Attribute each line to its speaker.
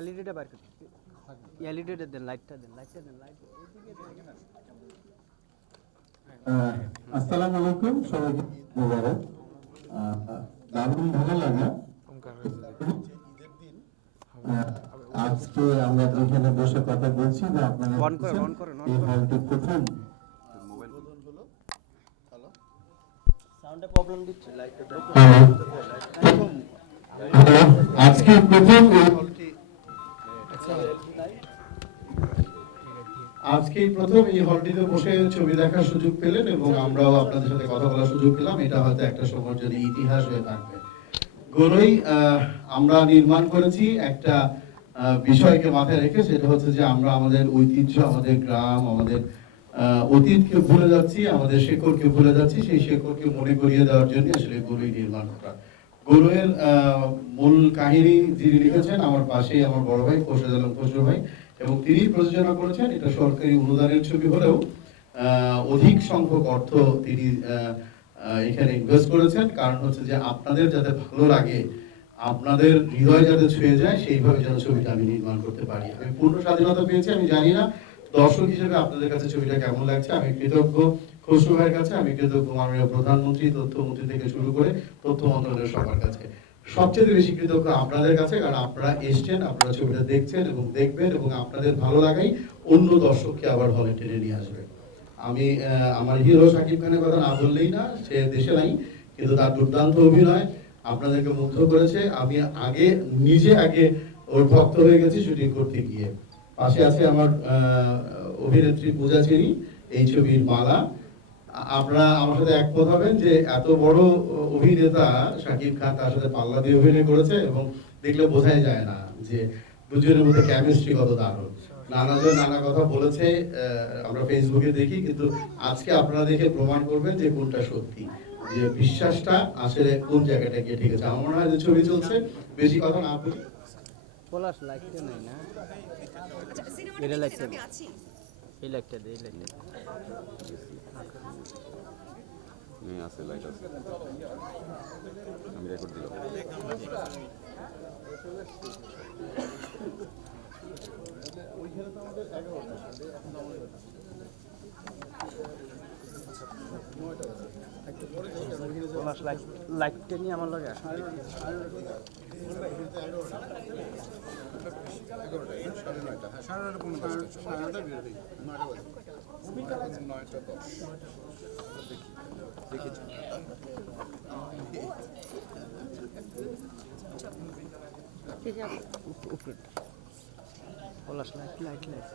Speaker 1: এলইডিটা বার করতে এলইডিটা দেন লাইটটা দেন লাইটটা দেন লাইট
Speaker 2: আসসালামু আলাইকুম সবাইকে মোবারক। দারুণ ভালো লাগা। আজকে আমরা এখানে বসে কথা বলছি যে আপনারা
Speaker 1: সাউন্ডে প্রবলেম দিচ্ছে। লাইটটা
Speaker 2: আজকে প্রথম
Speaker 3: আজকে প্রথম এই হলটিতে বসে ছবি দেখার সুযোগ পেলেন এবং আমরাও আপনাদের সাথে কথা বলার সুযোগ পেলাম। এটা হয়তো একটা সময় যদি ইতিহাস হয়ে থাকবে। গরুই আমরা নির্মাণ করেছি একটা বিষয়কে মাথায় রেখে, সেটা হচ্ছে যে আমরা আমাদের ঐতিহ্য, আমাদের গ্রাম, আমাদের অতীতকে ভুলে যাচ্ছি, আমাদের শেকড়কে ভুলে যাচ্ছি, সেই শেকড়কে মনে করিয়ে দেওয়ার জন্য আসলে গরুই নির্মাণ করা। গরুয়ের মূল কাহিনী যিনি লিখেছেন, আমার পাশেই আমার বড় ভাই, খোরশেদ আলম খসরু ভাই এবং তিনি প্রযোজনা করেছেন, এটা সরকারি অনুদানের ছবি হলেও অধিক সংখ্যক অর্থ তিনি এখানে ইনভেস্ট করেছেন। কারণ হচ্ছে যে আপনাদের যাতে ভালো লাগে, আপনাদের হৃদয় যাতে ছুঁয়ে যায়, সেইভাবে যেন ছবিটা আমি নির্মাণ করতে পারি। আমি পূর্ণ স্বাধীনতা পেয়েছি, আমি জানি না দর্শক হিসেবে আপনাদের কাছে ছবিটা কেমন লাগছে। আমি কৃতজ্ঞ খসরু ভাইয়ের কাছে, আমি কৃতজ্ঞ মাননীয় প্রধানমন্ত্রী, তথ্যমন্ত্রী থেকে শুরু করে তথ্য মন্ত্রণালয়ের সবার কাছে। সবচেয়ে বেশি কৃতজ্ঞ আপনাদের কাছে, কারণ আপনারা এসছেন, আপনারা ছবিটা দেখছেন এবং দেখবেন এবং আপনাদের ভালো লাগাই, অন্য দর্শককে আবার হলে টেনে নিয়ে আসবে। আমি আমার হিরো শাকিব খানের কথা না বললেই না, সে দেশে নাই, কিন্তু তার দুর্দান্ত অভিনয় আপনাদেরকে মুগ্ধ করেছে। আমি আগে, নিজে আগে ওর ভক্ত হয়ে গেছি শুটিং করতে গিয়ে। পাশে আছে আমার অভিনেত্রী পূজা চেরি, এই ছবির মালা। আপনারা আমার সাথে একমত হবেন যে এত বড় অভিনেতা শাকিব খান তার সাথে পাল্লা দিয়ে অভিনয় করেছে এবং দেখলে বোঝাই যায় না যে দুজনের মধ্যে কেমিস্ট্রি কত দারুণ। নানাজন নানা কথা বলেছে আহ, আমরা ফেসবুকে দেখি কিন্তু আজকে আপনারা দেখে প্রমাণ করবেন যে কোনটা সত্যি। যে বিশ্বাসটা আসলে কোন জায়গাটা গিয়ে ঠিক আছে। আমার মনে হয় যে ছবি চলছে। বেশি কথা না বলি
Speaker 1: পলাশ নাই না?
Speaker 4: আচ্ছা সিনেমাটা
Speaker 1: এটা লাগছে
Speaker 4: আমি আছি।
Speaker 1: এই লাইটটা দে এই লাইটটা
Speaker 5: হ্যাঁ আছে লাইট আছে। আমি রেকর্ড দিলাম।
Speaker 1: পলাশ লাইট লাইটটা নিয়ে আমার লাগে পলাশ লাইট লাইট লাইট।